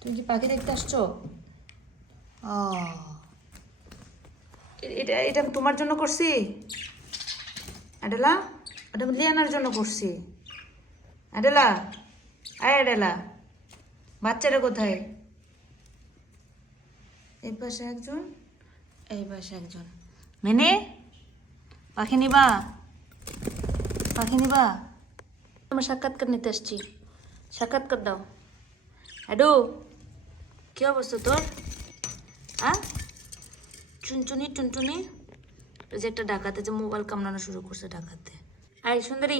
তুমি কি পাখি দেখতে আসছো? এটা এটা তোমার জন্য করছি অ্যাডেলা, ওটা আমি লিয়ানার জন্য করছি। অ্যাডেলা, আয় অ্যাডেলা, বাচ্চারা কোথায়? এই পাশে একজন, এই পাশে একজন। মেনে, পাখি নিবা? পাখি নিবা? আমার সাক্ষাৎকার নিতে আসছি, সাক্ষাৎকার দাও। হ্যাডু, কি অবস্থা তোর? চুনচুনি টুনটুনি, ওই যে একটা ডাকাতে যে মোবাইল কামড়ানো শুরু করছে ডাকাতে। এই সুন্দরী,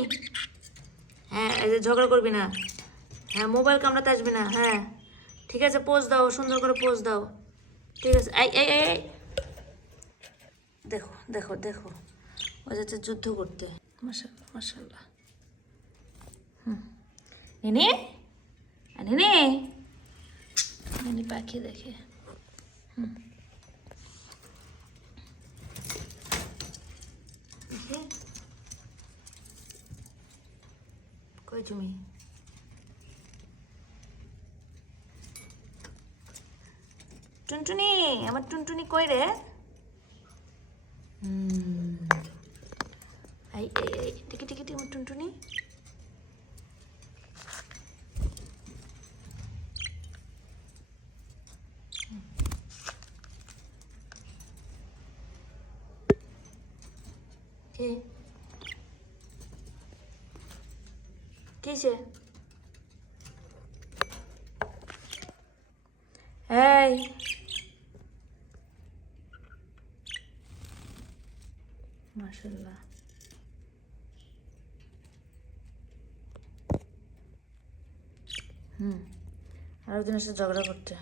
হ্যাঁ এই যে ঝগড়া করবি না, হ্যাঁ মোবাইল কামড়াতে আসবি না, হ্যাঁ ঠিক আছে, পোজ দাও, সুন্দর করে পোজ দাও, ঠিক আছে। এই এই এই এই, দেখো দেখো দেখো, ও যাচ্ছে যুদ্ধ করতে। মাশাআল্লাহ মাশাআল্লাহ। নেনে, নেনে, নেনে পাখি দেখে। কই তুমি? টুনটুনি, আমার টুনটুনি কই রে? এই এই এই, টিকি টিকি টিকি, আমার টুনটুনি। কে কিসে? এই মাশাআল্লাহ। আর একজনের সাথে ঝগড়া করতে।